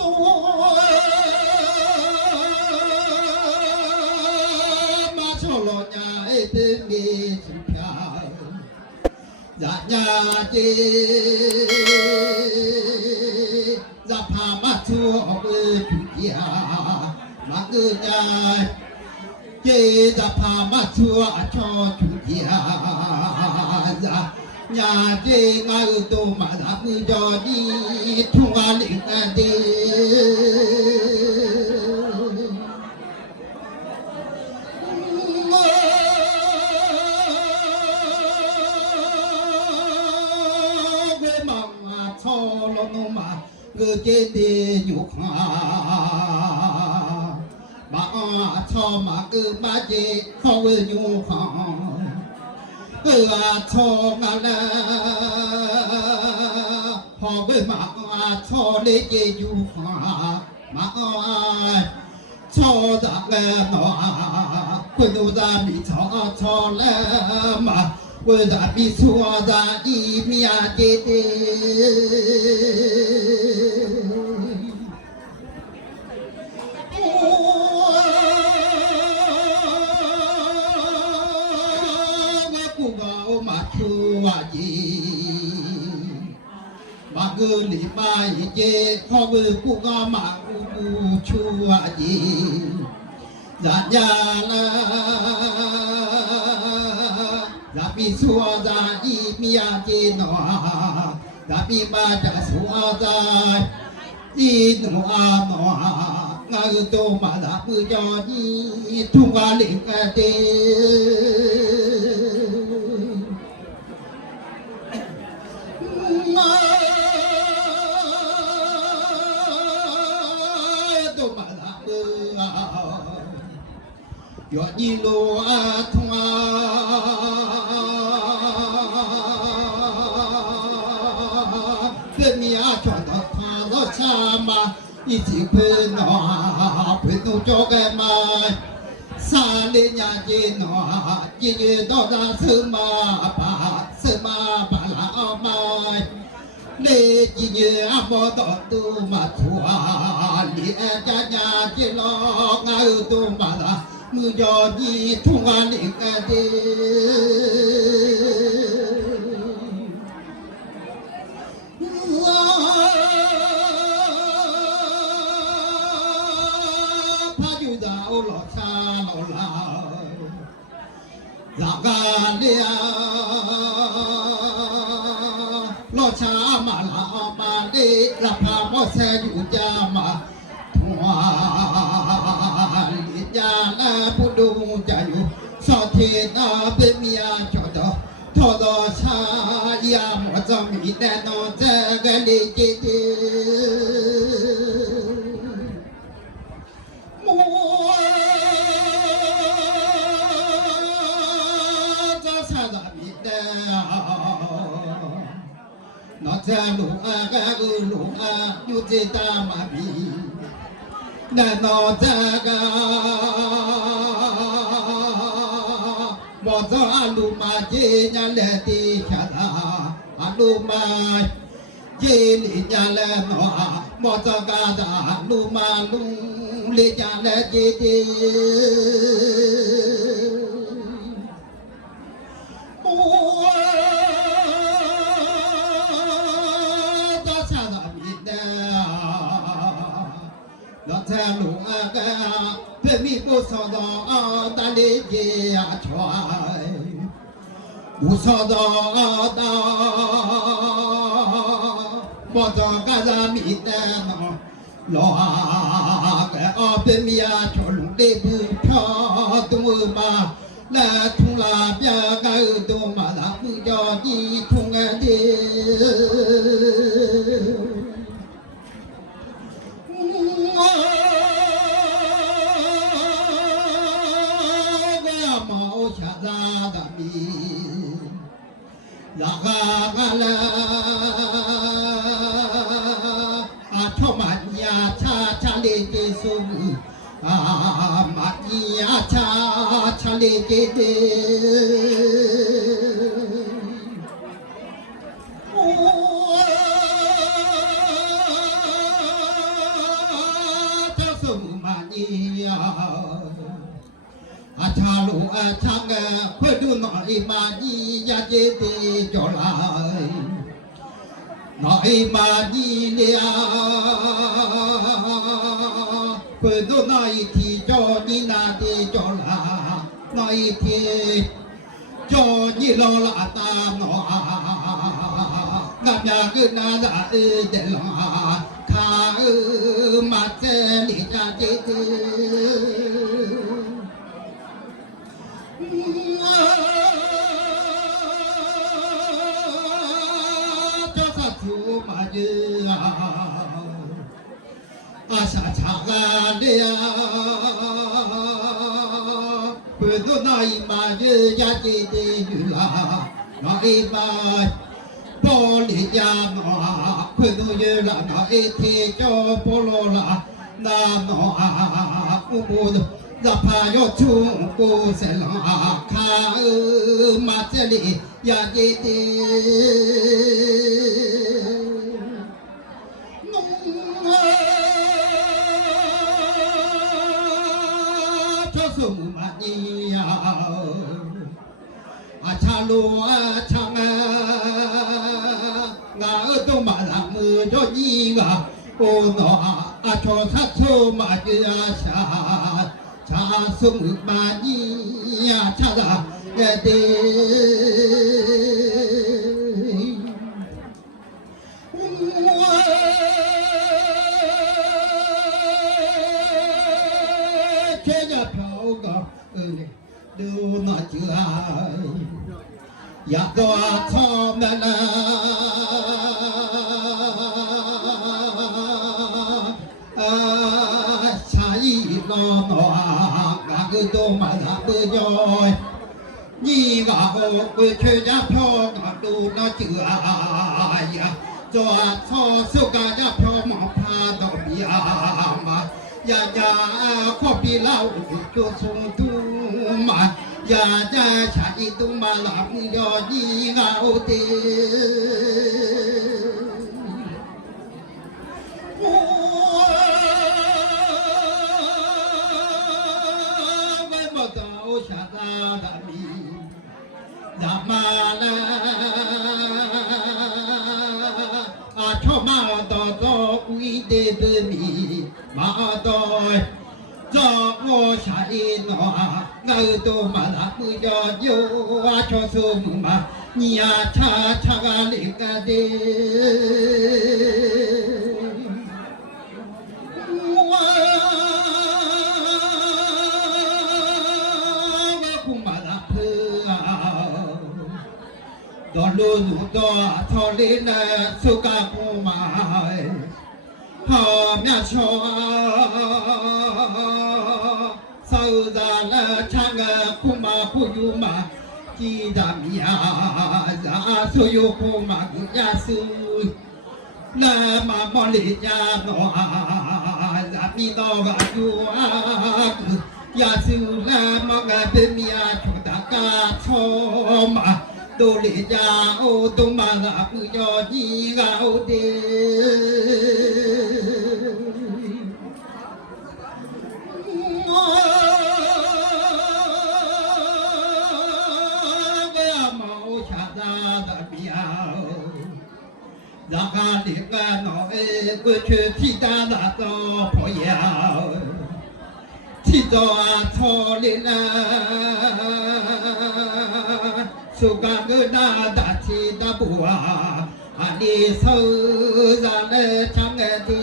多马超罗nhà bên mi chim pha dạ nhà chê dạ pha ma chua bê chủ gia mà ngư nhà chê dạ pha ma chua cho chủ gia dạ nhà chê ngư tô mà dạ ngư cho đi thung a linh đi người chế đi nhục hà bà cho mà cứ bà chế không người nhục hà cứ cho ngà la họ với mà cho lấy chế nhục hà mà cho ra cái nó quên đâu ra bị cho là mà quên ra bị xua ra đi mi chế đi mà cứ lì bài chế không cứ cũng có mà cũng chua gì dạ nhà là bị xua ra đi mía chế nó là bị ba trả xua ra đi nó ngư tô mà là cứ cho đi thung qua linh tê yo ni lo a thong a pe mi a chọn đó tha đó cha mà y chỉ quên nó cho cái mà xa lên nhà chị nó chị như đó ra sư mà bà là mà để chị như bố đó tu mà thua li cha nhà chị lo ngư tu mà là mưa gió đi thung an đi cái đi phá du đạo lọ xa lọ là gà lia lọ xa mà là mà đi là phá mò xe du cha mà nhà là bút đông cha yu sao thế na bên mía cho đó thọ đó cha ya một trăm mỹ đàn nó ra cái đi chơi mua cho cha ra mỹ đàn nó ra lũ cái lũ yu chơi ta mà bị nè nó ra ga bỏ cho alu mà chế nhà lệ ti chả là alu mà chế li nhà lệ nó bỏ cho ga ra alu mà lung li nhà lệ chế ti theo lũ cái về mi bố sao đó ta lấy gì choai bố sao đó ta bỏ cho cái ra mi tên lo cái về mi cho lũ đi bù cho tu mà là thung là bia cái tu mà là bù cho đi thung cái đi là ga la cho mặt nhà cha lên cái sông mặt nhà cha lên cái 呀，啊茶路啊长个，快度那一马你呀姐的叫来，那一马你俩，快度那一天叫你那的叫来，那一天叫你老拉大喏，俺家个那啥的啦。他妈在你家的，叫啥子嘛的啊？啊啥茶的呀？不知那一嘛的家的女啦，那一嘛。玻璃呀嘛，快都有了那一天叫菠萝啦，那么啊，我不的，哪怕要冲过山啦，看嘛这里呀一的，弄啊，这是嘛你呀，啊长路啊长啊。ngã tô mà làm mưa cho nhi ngã ô nọ à cho sát thô mà kia cha cha sung mà nhi à cha ra nghe đi chế nhà pháo ngọc đều nói chưa ya do cho mẹ na sai lo no ga cứ do mà là bơi nhoi nhi ga ô bơi chơi ya pho ga du nó chưa ya do cho su ga ya pho mà pha do bia mà ya ya khó bị lao cho sung tu mà ya ya cha đi tu mà làm yo đi ngao tê với một tàu cha ta đã bị đã mà la à cho mà to to uy đê bê mi mà to cho ngô sai nó ngờ tô mà đã mưa cho vô cho sum mà nhà cha cha ga liền ga đê cũng mà đã thưa đó luôn đó thọ lên số ca cô mà họ mẹ cho sau ra là trang kuma kuyuma chi da mia za so yo kuma ya su na ma mo le ya no za mi no ga yu ya su na ma ga be mia chu da ka cho ma do le ya o do ma la pu yo ni ga o de ra ga đi ga nói quê chơi thì ta đã to bỏ giàu thì to thọ lên số ca người đã thì đã bùa đi sâu ra đây chẳng nghe đi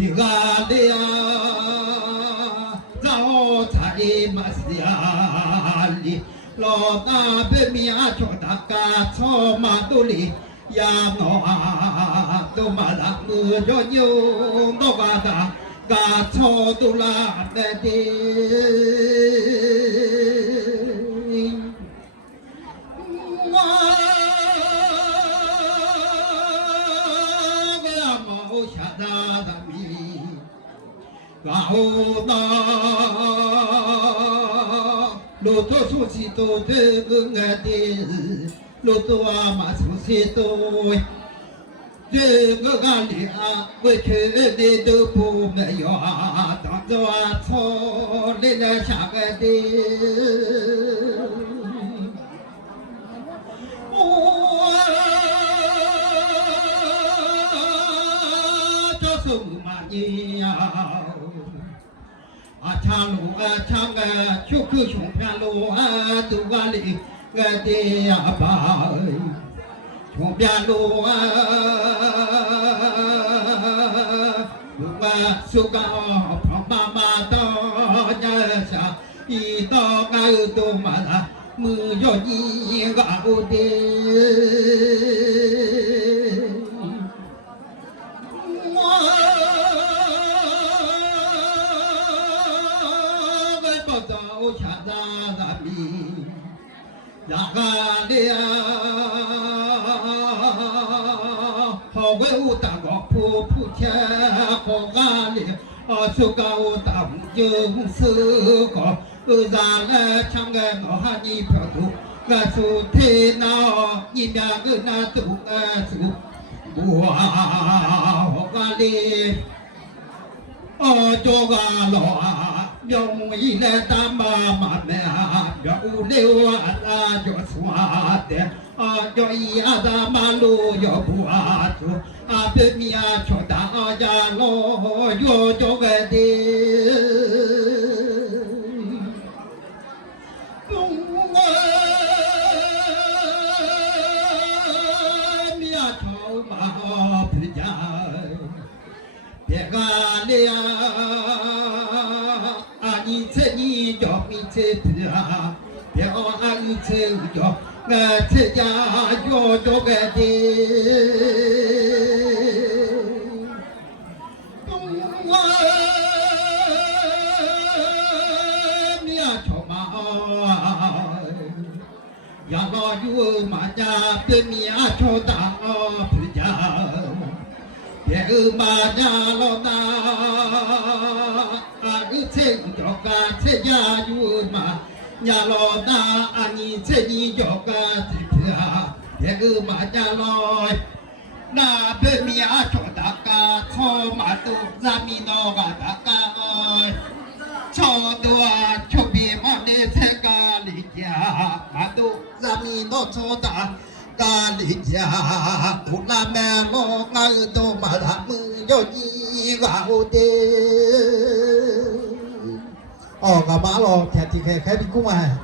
Sigalia zao thai masiali lo ta be mia cho ta ka cho ma tu li ya no a tu ma la mu yo yo no ga da ga cho tu la de de gạo ta 路途熟悉都这个爱的，路途啊嘛熟悉都。这个干里啊，过去的都不没有啊，当着啊错来了下个的，我这是嘛你呀，啊长路啊长啊，就去熊片路啊，都管里个的呀吧。穷边路啊，路啊，手高胖妈妈到家下，一到俺又都嘛啦，没有你个我的，我不走前咱米，呀个的。好为我当个普普天好干的，手干我当用手搞，让来唱个脑哈你票头，俺手推脑你两个那都俺手，我好干的，叫个老啊，用一来打妈妈们啊，要溜啊就耍的。叫一阿达马路要不阿住，别米啊瞧大家老要叫个的，米啊瞧嘛不家，别个的呀，你这你叫米这不啊，别你这叫。俺这家要这个的，我米呀瞧嘛，呀老有嘛家别米呀瞧大不家，别个嘛家老大，你这叫个这家有嘛。nhà lo ta anh sẽ đi cho cái thịt để cứ mà nhà lo na bên mía cho ta cả cho mà tu ra mi nó cả ta cả cho tu cho bị mà để thế cả lý gia mà tu ra mi nó cho ta cả lý gia tu là mẹ lo ngay tu mà làm mưa cho gì vào đây gà lo kẹt thì kẹt bị cung à